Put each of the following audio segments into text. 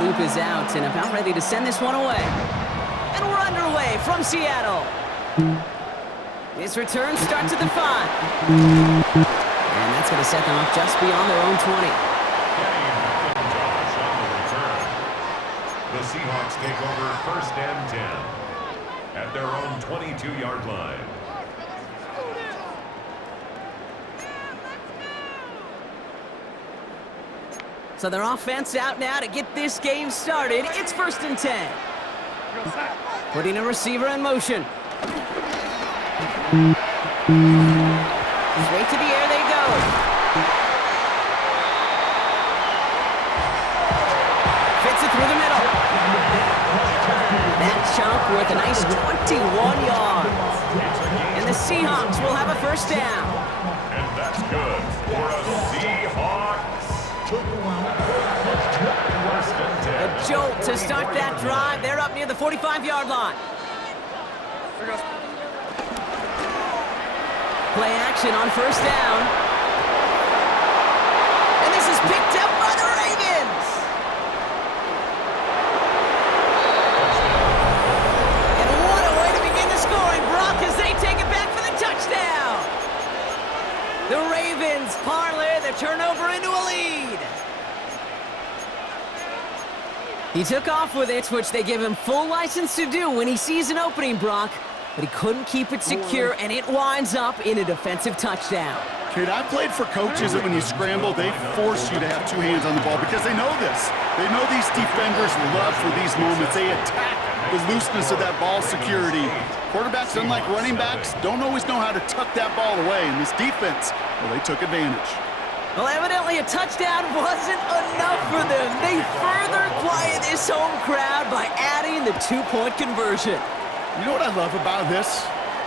loop is out and about ready to send this one away. And we're underway from Seattle. This return starts at the 5. And that's going to set them up just beyond their own 20. The Seahawks take over 1st and 10 at their own 22-yard line. So their offense out now to get this game started. It's 1st and 10. Putting a receiver in motion. Straight to the air they go. Fits it through the middle. That chunk worth a nice 21 yards. And the Seahawks will have a 1st down. And that's good for a Seahawks. 1st and 10. A jolt to start that drive. They're up near the 45-yard line. Play action on 1st down. And this is picked up by the Ravens. And what a way to begin the scoring, Brock, as they take it back for the touchdown. The Ravens parlay the turnover into a lead. He took off with it, which they give him full license to do when he sees an opening, Brock. But he couldn't keep it secure, and it winds up in a defensive touchdown. Kid, I played for coaches that when you scramble, they force you to have 2 hands on the ball because they know this. They know these defenders love for these moments. They attack the looseness of that ball security. Quarterbacks, unlike running backs, don't always know how to tuck that ball away. And this defense, well, they took advantage. Well, evidently a touchdown wasn't enough for them. They further quiet this home crowd by adding the 2-point conversion. You know what I love about this?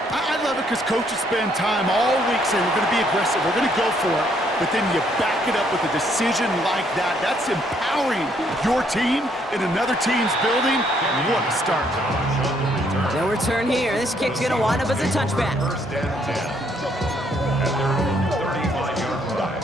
I love it because coaches spend time all week saying we're going to be aggressive, we're going to go for it, but then you back it up with a decision like that. That's empowering your team in another team's building. What a start. No return here. This kick's going to wind up as a touchback. 1st and 10 at their own 35-yard line.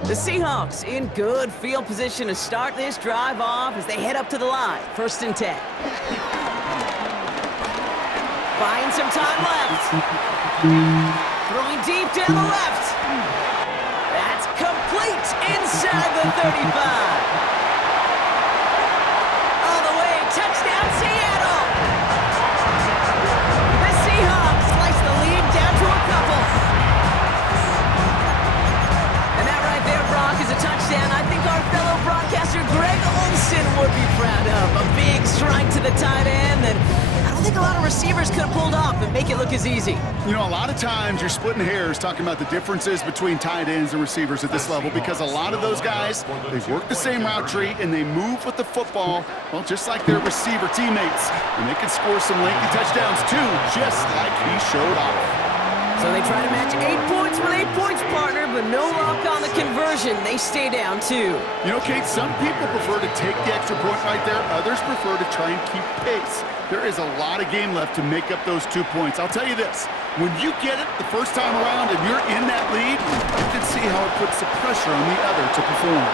The Seahawks in good field position to start this drive off as they head up to the line. 1st and 10. Buying some time left. Throwing deep down the left. That's complete inside the 35. All the way, touchdown Seattle. The Seahawks slice the lead down to a couple. And that right there, Brock, is a touchdown I think our fellow broadcaster Greg Olsen would be proud of. A big strike to the tight end that I don't think a lot of receivers could have pulled off and make it look as easy. You know, a lot of times you're splitting hairs talking about the differences between tight ends and receivers at this level because a lot of those guys, they work the same route tree and they move with the football, well, just like their receiver teammates. And they can score some lengthy touchdowns too, just like he showed off. So they try to match 8 points with 8 points, partner, but no luck on the conversion. They stay down 2. You know, Kate, some people prefer to take the extra point right there. Others prefer to try and keep pace. There is a lot of game left to make up those 2 points. I'll tell you this, when you get it the first time around and you're in that lead, you can see how it puts the pressure on the other to perform.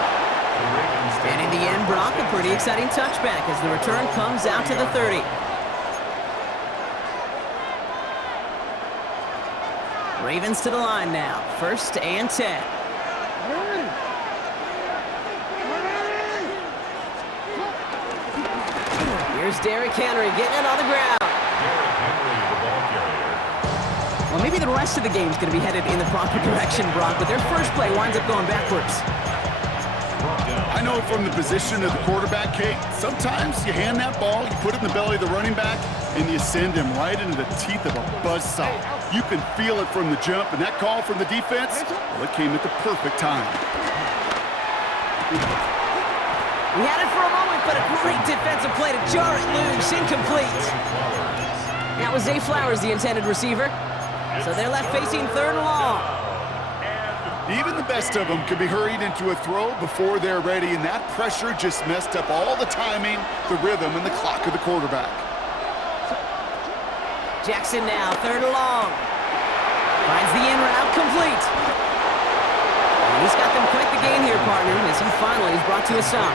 And in the end, Brock, a pretty exciting touchback as the return comes out to the 30. Ravens to the line now. 1st and 10. Here's Derrick Henry getting it on the ground. Well, maybe the rest of the game's going to be headed in the proper direction, Brock, but their first play winds up going backwards. I know from the position of the quarterback, Kate, sometimes you hand that ball, you put it in the belly of the running back, and you send him right into the teeth of a buzzsaw. You can feel it from the jump, and that call from the defense, well, it came at the perfect time. We had it for a moment, but a great defensive play to jar it loose, incomplete. That was Zay Flowers, the intended receiver. So they're left facing 3rd and long. Even the best of them can be hurried into a throw before they're ready, and that pressure just messed up all the timing, the rhythm, and the clock of the quarterback. Jackson now, 3rd and long. Finds the in route complete. gain here, partner, as he finally is brought to a stop.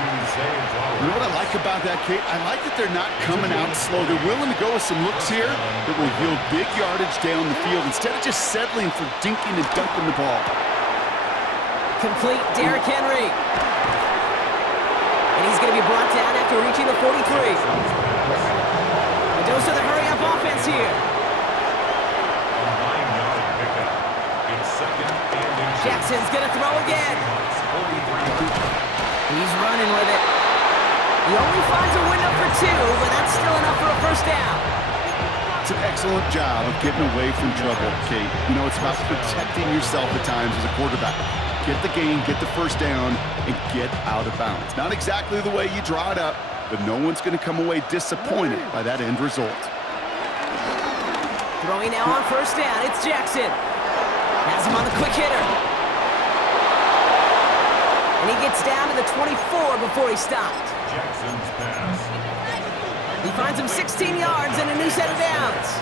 You know what I like about that, Kate? I like that they're not coming out slow. They're willing to go with some looks here that will yield big yardage down the field instead of just settling for dinking and dunking the ball. Complete Derrick Henry. And he's going to be brought down after reaching the 43. A dose of the hurry-up offense here. Jackson's going to throw again. He's running with it. He only finds a window for 2, but that's still enough for a first down. It's an excellent job of getting away from trouble, Kate. You know, it's about protecting yourself at times as a quarterback. Get the gain, get the first down, and get out of bounds. Not exactly the way you draw it up, but no one's going to come away disappointed by that end result. Throwing now on first down, it's Jackson. Has him on the quick hitter. And he gets down to the 24 before he stopped. Jackson's pass. He finds him 16 yards and a new set of downs.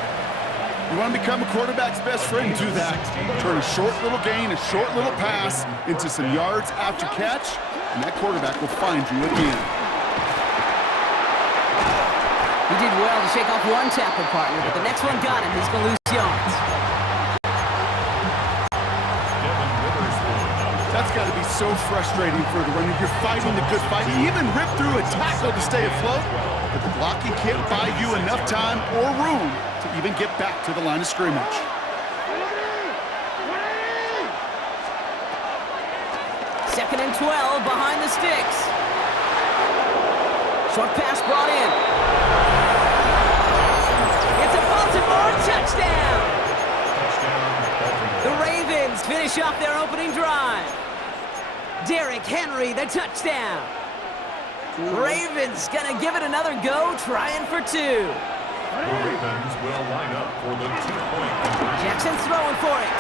You want to become a quarterback's best friend, do that. Turn a short little gain, a short little pass into some yards after catch, and that quarterback will find you again. He did well to shake off one tackle, partner, but the next one got him. He's going to lose yards. That's got to be so frustrating for the runner. You're fighting the good fight. You even rip through a tackle to stay afloat, but the blocking can't buy you enough time or room to even get back to the line of scrimmage. Second and 12 behind the sticks. Short pass brought in. It's a Baltimore touchdown. The Ravens finish off their opening drive. Derrick Henry, the touchdown. Ravens gonna give it another go, trying for 2. The Ravens will line up for the 2-point conversion. Jackson's throwing for it.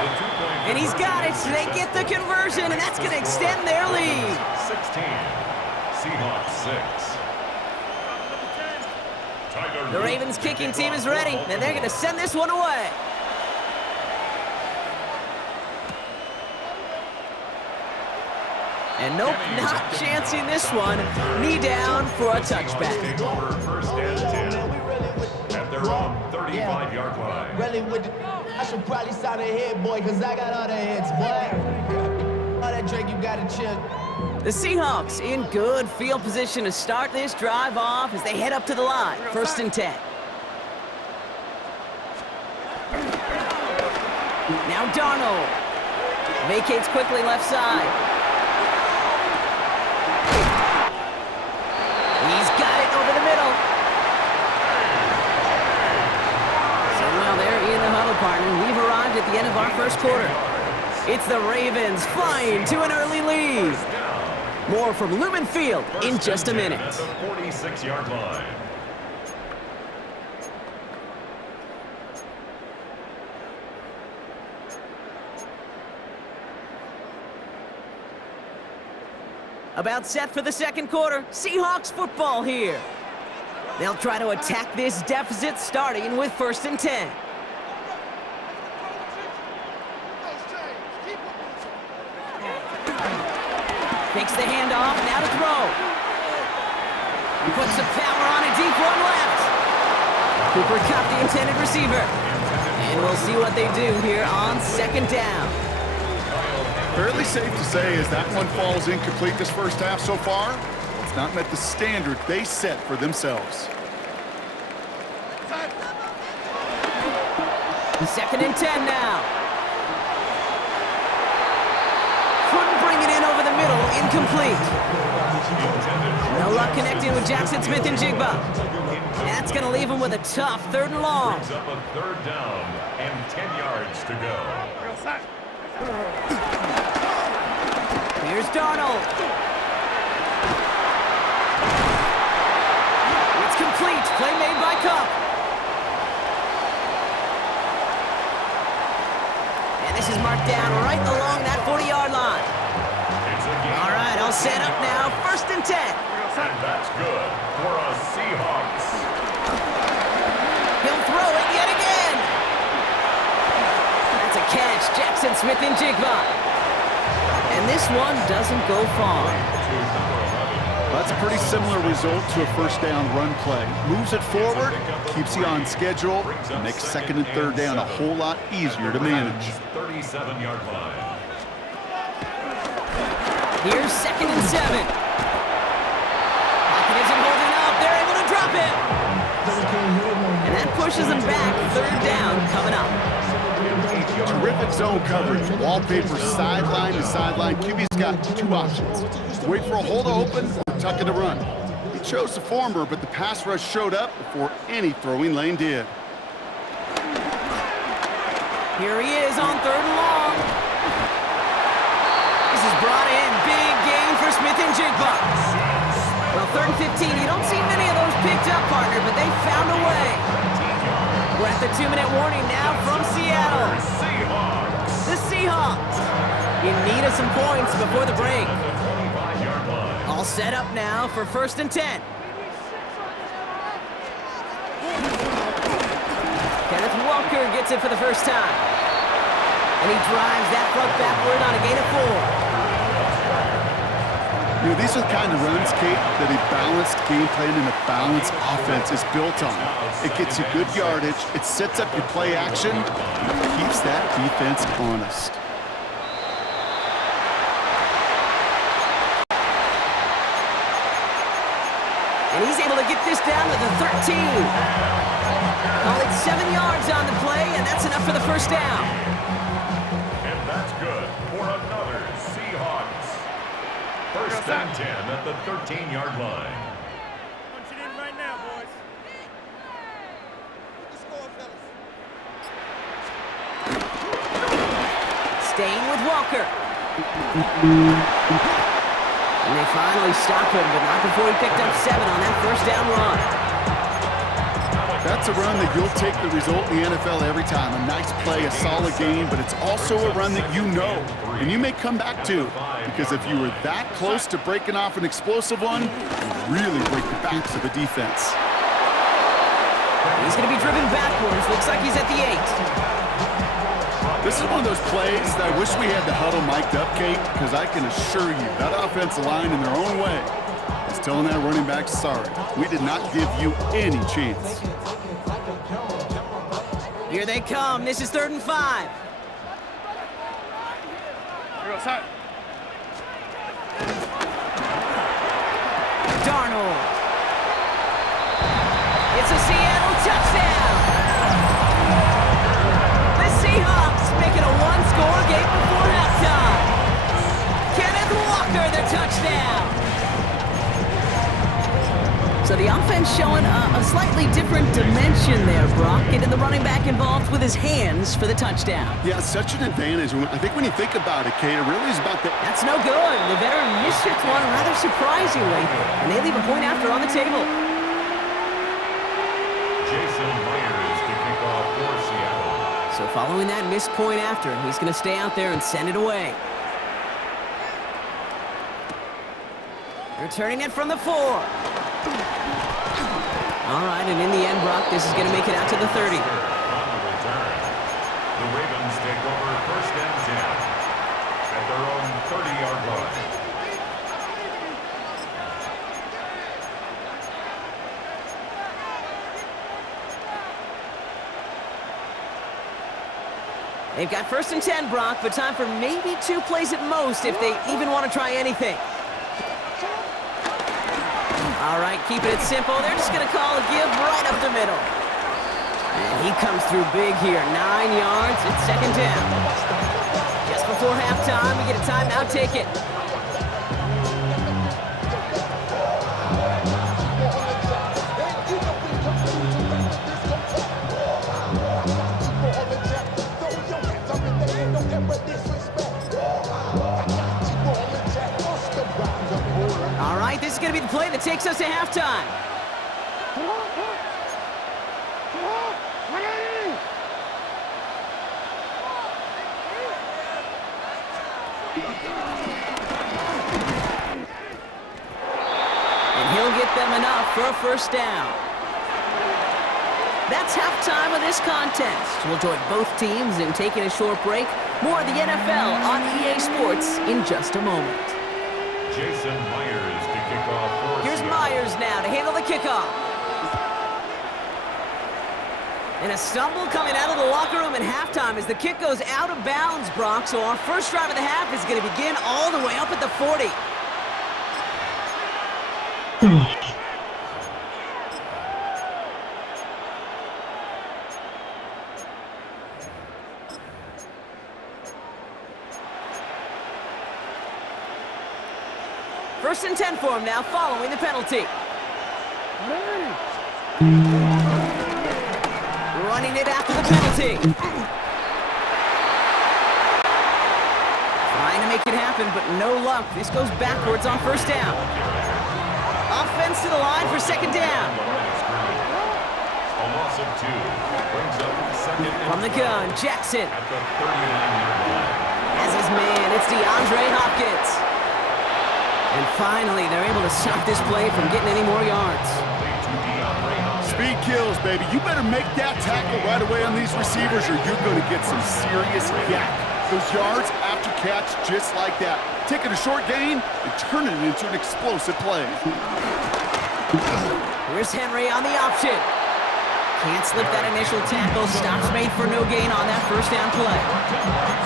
The 2-point And he's got it. They get the conversion, and that's gonna extend their lead. 16. Seahawks 6. The Ravens kicking team is ready, and they're gonna send this one away. And nope, not chancing this one. Knee down for a touchback. Take over first and 10 at their own 35-yard line. Really with I should probably sign a head, boy, because I got all the hits, boy. All that drink, you got to chill. The Seahawks in good field position to start this drive off as they head up to the line. First and 10. Now Darnold. Vacates quickly left side. He's got it over the middle. So well, they're in the huddle, partner. We've arrived at the end of our first quarter. It's the Ravens flying to an early lead. More from Lumen Field in just a minute. At the 46-yard line. About set for the second quarter. Seahawks football here. They'll try to attack this deficit starting with first and 10. Takes the handoff, now to throw. Puts some power on a deep one left. Cooper Kupp, the intended receiver. And we'll see what they do here on second down. Fairly safe to say as that one falls incomplete this first half so far, it's not met the standard they set for themselves. Second and 10 now. Couldn't bring it in over the middle, incomplete. No luck connecting with Jackson Smith and Jigba. That's going to leave him with a tough third and long. Brings up a third down and 10 yards to go. Here's Darnold. It's complete. Play made by Kupp. And this is marked down right along that 40-yard line. All right, all set up now. First and 10. And that's good for a Seahawks. He'll throw it yet again. That's a catch. Jackson Smith and Jigba. And this one doesn't go far. That's a pretty similar result to a first down run play. Moves it forward, keeps you on schedule, makes second and third down a whole lot easier to manage. 37-yard line. Here's 2nd and 7. Pocket isn't holding up. They're able to drop it. And that pushes them back. 3rd down coming up. Terrific zone coverage. Wallpaper sideline to sideline. QB's got 2 options. Wait for a hole to open or tuck it to run. He chose the former, but the pass rush showed up before any throwing lane did. Here he is on 3rd and long. This is brought in. Big gain for Smith and Jigba. Well, 3rd and 15. You don't see many of those picked up, partner, but they found a way. We're at the 2-minute warning now from Seattle. The Seahawks in need of some points before the break. All set up now for 1st and 10. Kenneth Walker gets it for the first time. And he drives that front backward on a gain of 4. You know, these are the kind of runs, Kate, that a balanced game plan and a balanced offense is built on. It gets you good yardage, it sets up your play action, and it keeps that defense honest. And he's able to get this down to the 13. Call it 7 yards on the play, and that's enough for the first down. And that's good for another Seahawks. 1st and 10 at the 13-yard line. Punch it in right now, boys. Let's go, fellas. Staying with Walker. And they finally stop him, but not before he picked up 7 on that first down run. That's a run that you'll take the result in the NFL every time. A nice play, a solid game, but it's also a run that you know, and you may come back to, because if you were that close to breaking off an explosive one, you really break the backs of the defense. He's going to be driven backwards. Looks like he's at the 8. This is one of those plays that I wish we had the huddle mic'd up, Kate, because I can assure you that offensive line in their own way is telling that running back, sorry, we did not give you any chance. Here they come. This is 3rd and 5. Darnold. It's a Seattle touchdown. The Seahawks make it a 1-score game before halftime. Kenneth Walker, the touchdown. So the offense showing a slightly different dimension there, Brock. Getting the running back involved with his hands for the touchdown. Yeah, such an advantage. I think when you think about it, Kate, it really is about the... That's no good. The veteran missed it one rather surprisingly, and they leave a point after on the table. Jason Myers to kick off for Seattle. So following that missed point after, he's going to stay out there and send it away. Returning it from the 4. All right, and in the end, Brock, this is going to make it out to the 30. On the return, the Ravens take over 1st and 10 at their own 30-yard line. They've got 1st and 10, Brock, but time for maybe 2 plays at most if they even want to try anything. All right, keeping it simple. They're just going to call a give right up the middle. And he comes through big here. 9 yards. It's 2nd down. Just before halftime, we get a timeout. Take it. All right, this is going to be the play that takes us to halftime. And he'll get them enough for a first down. That's halftime of this contest. We'll join both teams in taking a short break. More of the NFL on EA Sports in just a moment. Jason Myers to kick off for Here's Seattle. Myers now to handle the kickoff. And a stumble coming out of the locker room at halftime as the kick goes out of bounds, Brock. So our first drive of the half is going to begin all the way up at the 40. First and 10 for him now, following the penalty. Running it after the penalty. Trying to make it happen, but no luck. This goes backwards on first down. Offense to the line for second down. A loss of 2 brings up second and From the gun, Jackson. at the 39-yard line. As his man, it's DeAndre Hopkins. And finally, they're able to stop this play from getting any more yards. Speed kills, baby. You better make that tackle right away on these receivers or you're going to get some serious yak. Those yards after catch just like that. Taking a short gain and turning it into an explosive play. Here's Henry on the option. Can't slip that initial tackle. Stops made for no gain on that first down play.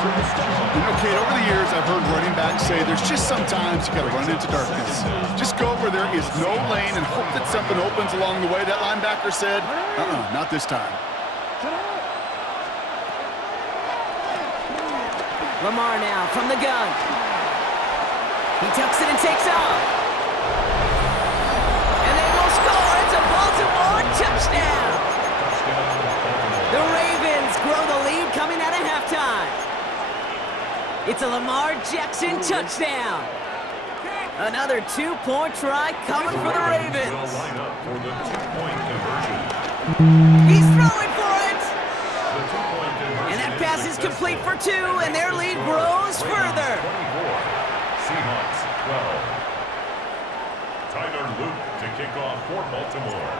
You know, Kate, over the years, I've heard running backs say there's just sometimes you got to run into darkness. Just go where there is no lane and hope that something opens along the way. That linebacker said, not this time. Lamar now from the gun. He tucks it and takes off. And they will score. It's a Baltimore touchdown. The Ravens grow the lead coming out of halftime. It's a Lamar Jackson touchdown. Another two-point try coming for the Ravens. For the 2-point conversion. He's throwing for it. The 2-point conversion And that pass is complete for 2, and their lead grows further. 24. Seahawks 12. Tyler Luke to kick off for Baltimore.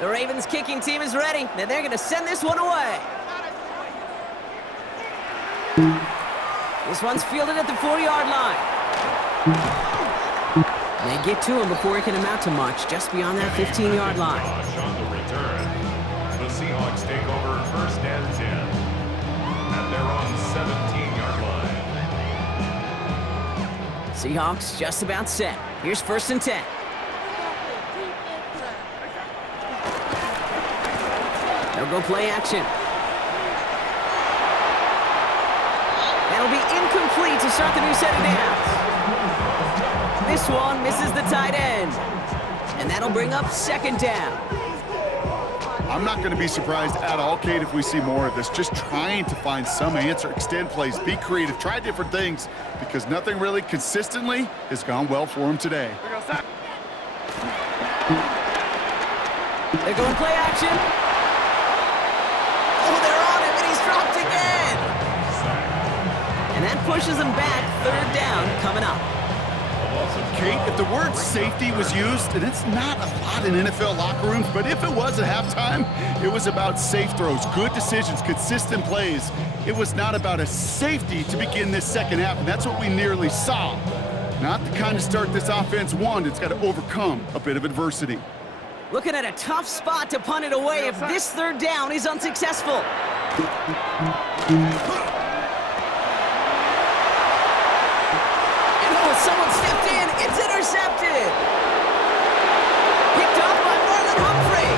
The Ravens kicking team is ready, and they're going to send this one away. This one's fielded at the 40-yard line. They get to him before he can amount to much, just beyond that 15-yard line. Josh on the return. The Seahawks take over first and 10 at their own 17-yard line. Seahawks just about set. Here's first and 10. They'll go play action. That'll be incomplete to start the new set of downs. This one misses the tight end. And that'll bring up second down. I'm not going to be surprised at all, Kate, if we see more of this. Just trying to find some answer, extend plays, be creative, try different things, because nothing really consistently has gone well for him today. They're going play action. Oh, they're on him, and he's dropped again. And that pushes him back. Third down coming up. Kate, if the word safety was used, and it's not a lot in NFL locker rooms, but if it was at halftime, it was about safe throws, good decisions, consistent plays. It was not about a safety to begin this second half, and that's what we nearly saw. Not the kind of start this offense wanted. It's got to overcome a bit of adversity. Looking at a tough spot to punt it away if this third down is unsuccessful. Someone stepped in. It's intercepted. Picked up by Marlon Humphrey.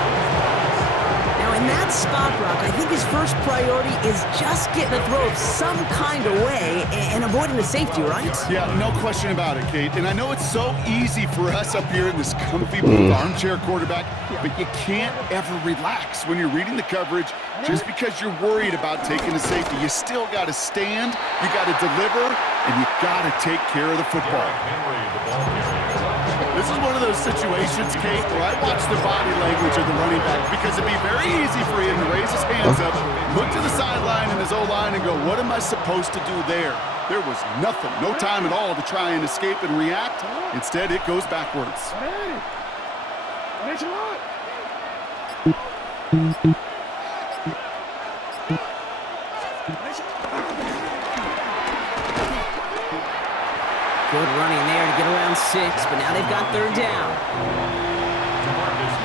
Now, in that spot, Brock, I think his first priority is just getting a throw of some kind of way and avoiding the safety, right? Yeah, no question about it, Kate. And I know it's so easy for us up here in this comfy armchair quarterback, but you can't ever relax when you're reading the coverage just because you're worried about taking a safety. You still got to stand, you got to deliver, and you got to take care of the football. This is one of those situations, Kate, where I watch the body language of the running back because it'd be very easy for him to raise his hands up, look to the sideline in his O-line and go, what am I supposed to do there? There was nothing, no time at all to try and escape and react. Instead, it goes backwards. Good running there to get around 6, but now they've got 3rd down.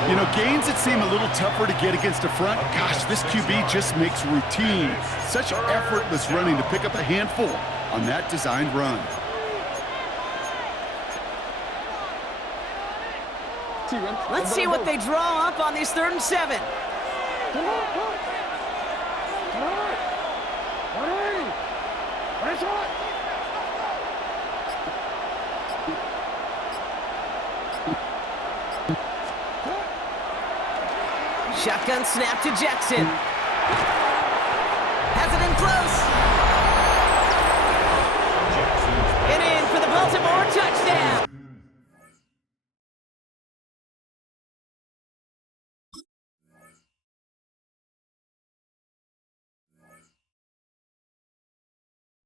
You know, gains that seem a little tougher to get against a front, gosh, this QB just makes routine. Such effortless running to pick up a handful on that designed run. Let's see what they draw up on this 3rd and 7. Shotgun snap to Jackson.